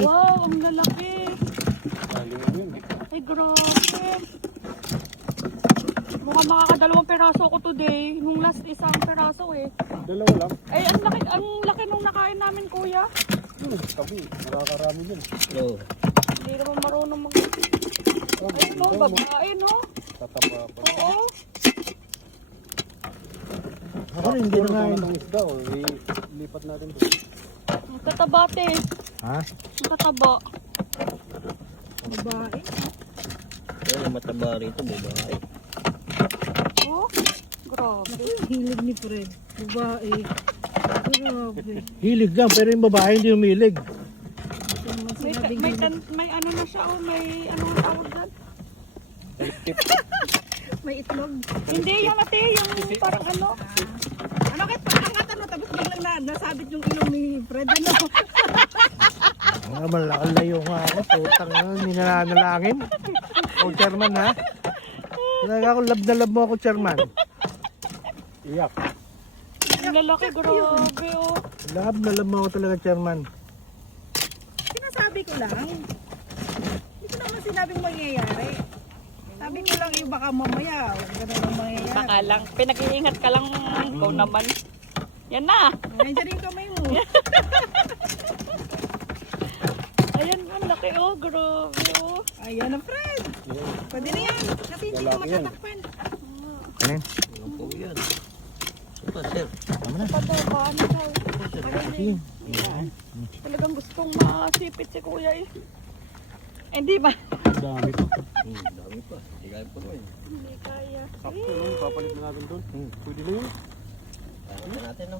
Wow, ang lalaki. Galing yun eh. Ay, grabe. Mukhang makakadalawang peraso ko today. Nung last isang peraso eh. Dalawa lang. Ay, ang laki nung nakain namin, kuya. Tabi, nakakarami din. Oo. Hindi naman marunong mag... Ay, no, babae, no? Tataba pa. Oo. Ako rin, hindi na nga yun. Ang isda o, ilipat natin doon. Ang tataba, te. Ha? Ang tataba. Babae. Kaya mataba rito, babae. Oh, grabe. Hilig ni Fred. Babae. Grabe. Hilig lang, pero yung babae hindi humilig. May ano na siya, oh. May ano ang tawag dyan? May itlog. Hindi, yung ate, yung parang ano. Ano kahit paangat ano, tapos biglang nasabit yung ilong ni Fred. Ano? Ang malakalayo nga ako, putang na, ninanalangin. O, chairman ha? Talaga ako, love na love mo ako, chairman. Iyak. Ang lalaki, grabe, oh. Love na love mo ako talaga, chairman. Sinasabi ko lang. Hindi ko naman sinabing mangyayari. Sabi ko lang yung baka mamaya. Ganun ang mangyayari. Baka lang, pinag-iingat ka lang, ikaw naman. Yan na. Nandiyan yung kamay mo. Ayan, ang laki, oh, grabe, oh. Ayan na Fred. Pwede na yan. Kasi hindi na Lalaki yan. matatakpan. Ano yun? Ang po yan. Ito, sir. Tama na. Pataba, ano daw. Sige. Talagang gustong masipit si kuya, eh. Hindi ba? Dami pa. Dami pa. Hindi kaya pa rin. Hindi kaya. Sakto, no? Papalit na natin doon. Pwede na yun. Kaya natin, no?